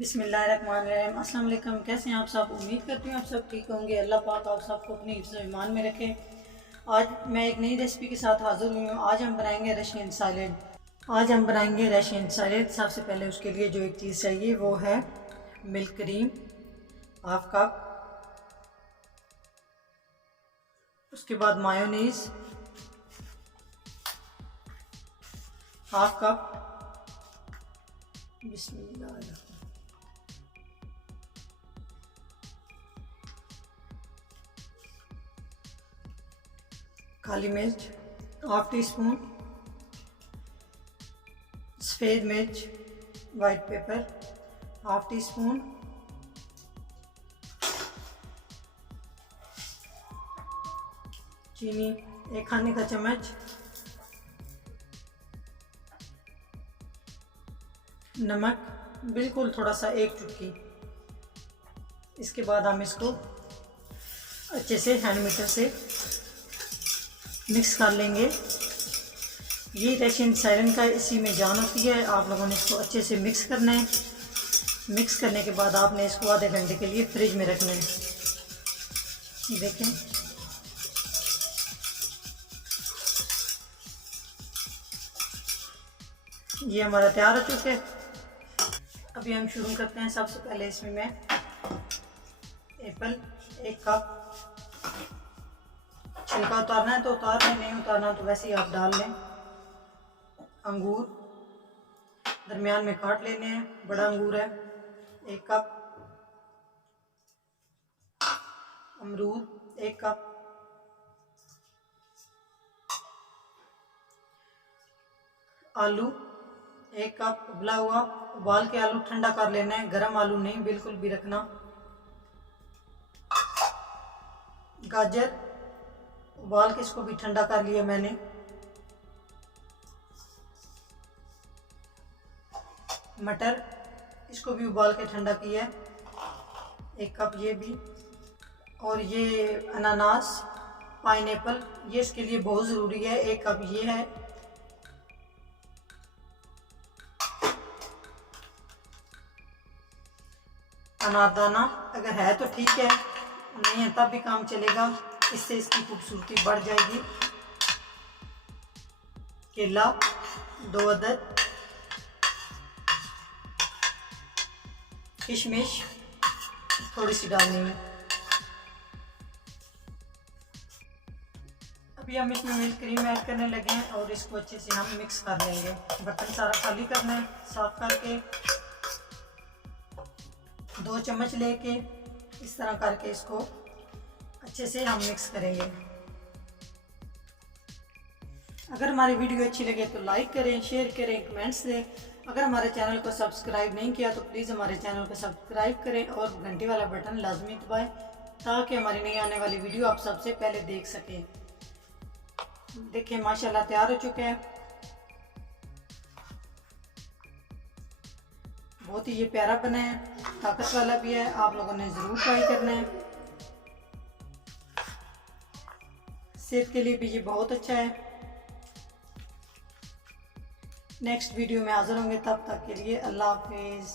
बिस्मिल्लाहिर्रहमानिर्रहीम। अस्सलाम वालेकुम। कैसे हैं आप सब? उम्मीद करती हूँ आप सब ठीक होंगे। अल्लाह पाक आप सबको अपनी हिफ्ज़ ईमान में रखे। आज मैं एक नई रेसिपी के साथ हाज़िर हुई हूँ। आज हम बनाएंगे रशियन सैलेड। सबसे पहले उसके लिए जो एक चीज़ चाहिए वो है मिल्क क्रीम, हाफ कप। उसके बाद मायोनीज़ हाफ कप। बिस्मिल्लाह। काली मिर्च हाफ टी स्पून, सफ़ेद मिर्च white paper half tea spoon, चीनी एक खाने का चम्मच, नमक बिल्कुल थोड़ा सा एक चुटकी। इसके बाद हम इसको अच्छे से हैंड मीटर से मिक्स कर लेंगे। ये रशियन सैलेड का इसी में जान होती है। आप लोगों ने इसको अच्छे से मिक्स करना है। मिक्स करने के बाद आपने इसको आधे घंटे के लिए फ्रिज में रखना है। देखें, ये हमारा तैयार हो चुका है। अभी हम शुरू करते हैं। सबसे पहले इसमें मैं एप्पल एक कप, छिलका उतारना है तो उतार लें, नहीं उतारना तो वैसे ही आप डाल लें। अंगूर दरमियान में काट लेने हैं, बड़ा अंगूर है एक कप। अमरूद एक कप। आलू एक कप उबला हुआ। उबाल के आलू ठंडा कर लेना है, गर्म आलू नहीं बिल्कुल भी रखना। गाजर उबाल के इसको भी ठंडा कर लिया मैंने। मटर इसको भी उबाल के ठंडा किया एक कप ये भी। और ये अनानास पाइनएप्पल, ये इसके लिए बहुत ज़रूरी है, एक कप ये है। अनारदाना अगर है तो ठीक है, नहीं है तब भी काम चलेगा, इससे इसकी खूबसूरती बढ़ जाएगी। केला 2 अदद। किशमिश थोड़ी सी डालनी है। अभी हम इसमें मिल्क क्रीम ऐड करने लगे हैं और इसको अच्छे से हम मिक्स कर लेंगे। बर्तन सारा खाली करना है, साफ करके 2 चम्मच लेके इस तरह करके इसको अच्छे से हम मिक्स करेंगे। अगर हमारी वीडियो अच्छी लगे तो लाइक करें, शेयर करें, कमेंट्स दें। अगर हमारे चैनल को सब्सक्राइब नहीं किया तो प्लीज़ हमारे चैनल को सब्सक्राइब करें और घंटी वाला बटन लाजमी दबाएं ताकि हमारी नई आने वाली वीडियो आप सबसे पहले देख सकें। देखिए माशाल्लाह तैयार हो चुके हैं। बहुत ही ये प्यारा बना है, ताकत वाला भी है, आप लोगों ने ज़रूर ट्राई करना है। सेहत के लिए भी ये बहुत अच्छा है। नेक्स्ट वीडियो में हाज़िर होंगे, तब तक के लिए अल्लाह हाफिज़।